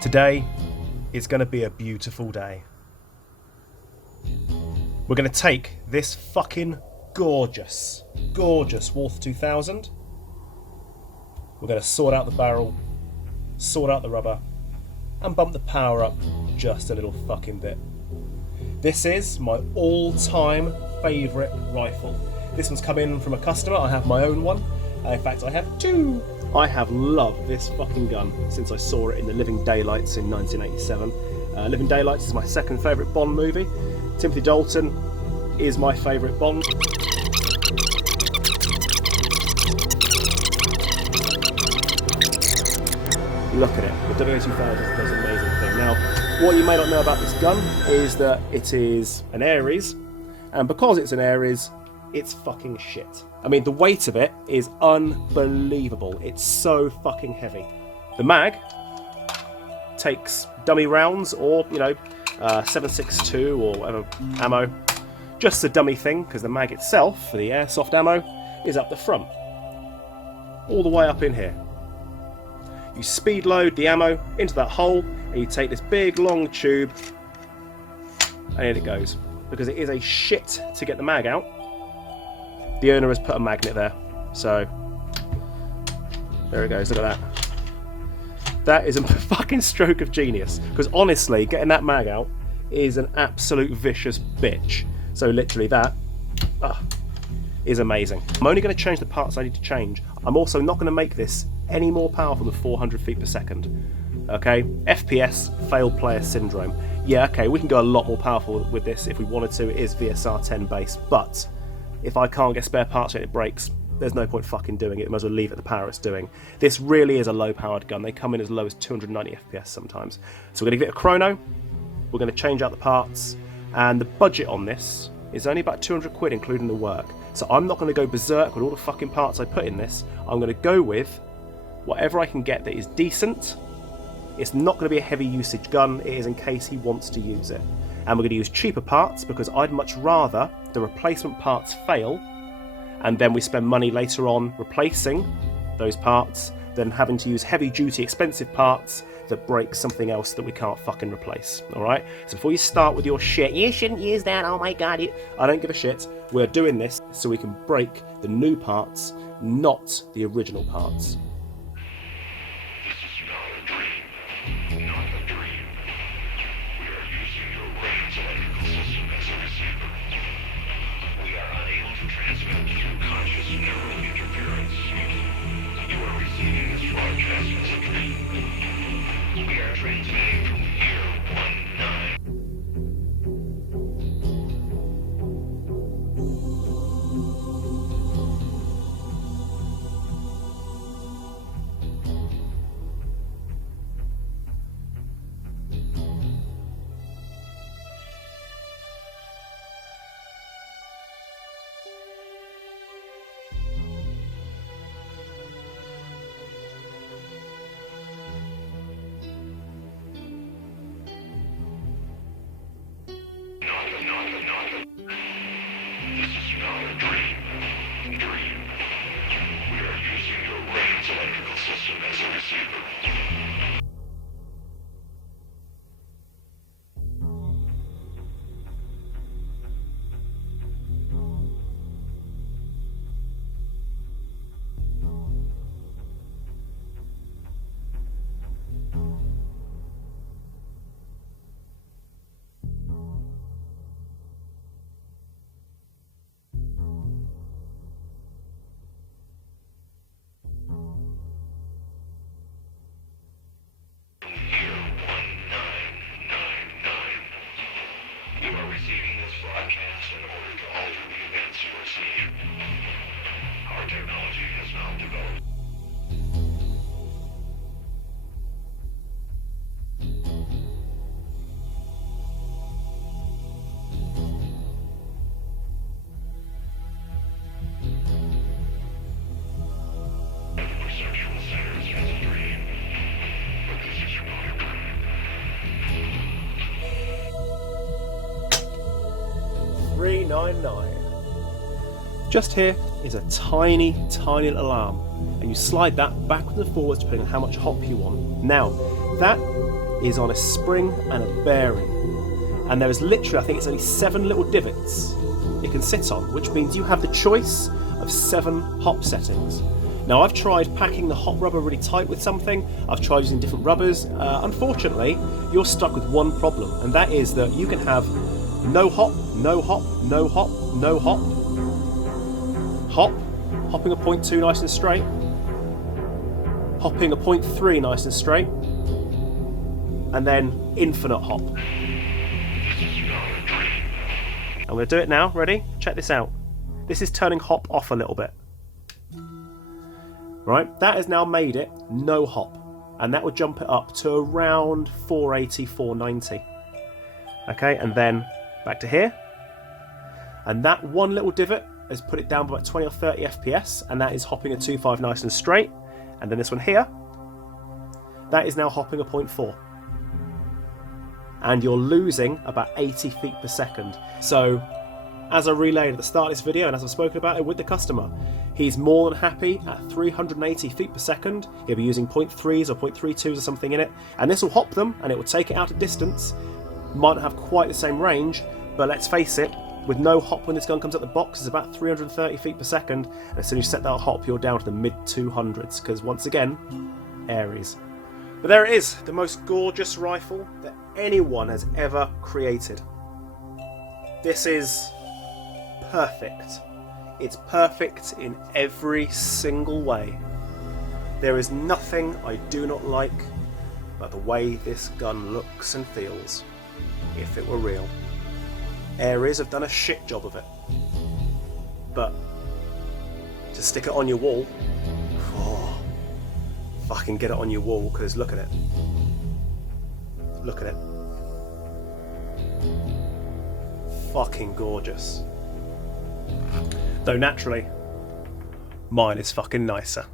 Today is going to be a beautiful day. We're going to take this fucking gorgeous WA2000. We're going to sort out the barrel, sort out the rubber, and bump the power up just a little fucking bit. This is my all-time favourite rifle. This one's come in from a customer. I have my own one. In fact, I have two. I have loved this fucking gun since I saw it in the Living Daylights in 1987. Living Daylights is my second favourite Bond movie. Timothy Dalton is my favourite Bond. Look at it, the WA2000 does an amazing thing. Now, what you may not know about this gun is that it is an Aries, and because it's an Aries, it's fucking shit. I mean, the weight of it is unbelievable. It's so fucking heavy. The mag takes dummy rounds or, 7.62 or whatever ammo. Just a dummy thing, because the mag itself, for the Airsoft ammo, is up the front. All the way up in here. You speed load the ammo into that hole, and you take this big long tube, and in it goes. Because it is a shit to get the mag out, the owner has put a magnet there. So, there it goes, look at that. That is a fucking stroke of genius. Because honestly, getting that mag out is an absolute vicious bitch. So literally that is amazing. I'm only going to change the parts I need to change. I'm also not going to make this any more powerful than 400 feet per second. Okay, FPS, failed player syndrome. Yeah, okay, we can go a lot more powerful with this if we wanted to. It is VSR 10 base, but if I can't get spare parts and it breaks, there's no point fucking doing it. Might as well leave it the power it's doing. This really is a low-powered gun. They come in as low as 290 FPS sometimes. So we're going to give it a chrono. We're going to change out the parts, and the budget on this is only about 200 quid, including the work. So I'm not going to go berserk with all the fucking parts I put in this. I'm going to go with whatever I can get that is decent. It's not going to be a heavy usage gun. It is in case he wants to use it. And we're going to use cheaper parts because I'd much rather the replacement parts fail and then we spend money later on replacing those parts than having to use heavy duty expensive parts that break something else that we can't fucking replace. Alright? So before you start with your shit, you shouldn't use that, oh my god, I don't give a shit. We're doing this so we can break the new parts, not the original parts. $399. Just here is a tiny little arm, and you slide that backwards and forwards depending on how much hop you want. Now, that is on a spring and a bearing. And there is literally, I think it's only 7 little divots it can sit on, which means you have the choice of 7 hop settings. Now, I've tried packing the hop rubber really tight with something, I've tried using different rubbers. Unfortunately, you're stuck with one problem, and that is that you can have no hop, no hop, no hop, no hop, hop, hopping a 0.2 nice and straight, hopping a 0.3 nice and straight, and then infinite hop. I'm going to do it now. Ready? Check this out. This is turning hop off a little bit. Right? That has now made it no hop. And that would jump it up to around 480, 490. Okay, and then back to here. And that one little divot has put it down by about 20 or 30 FPS. And that is hopping a 2.5 nice and straight. And then this one here, that is now hopping a 0.4. And you're losing about 80 feet per second. So, as I relayed at the start of this video, and as I've spoken about it with the customer, he's more than happy at 380 feet per second. He'll be using 0.3s or 0.32s or something in it, and this will hop them, and it will take it out at distance. Might not have quite the same range, but let's face it, with no hop when this gun comes out the box, it's about 330 feet per second, and as soon as you set that hop, you're down to the mid-200s, because once again, Aries. But there it is, the most gorgeous rifle that anyone has ever created. This is perfect. It's perfect in every single way. There is nothing I do not like about the way this gun looks and feels, if it were real. Aries have done a shit job of it. But to stick it on your wall, fucking get it on your wall, because look at it. Look at it. Fucking gorgeous. Though naturally, mine is fucking nicer.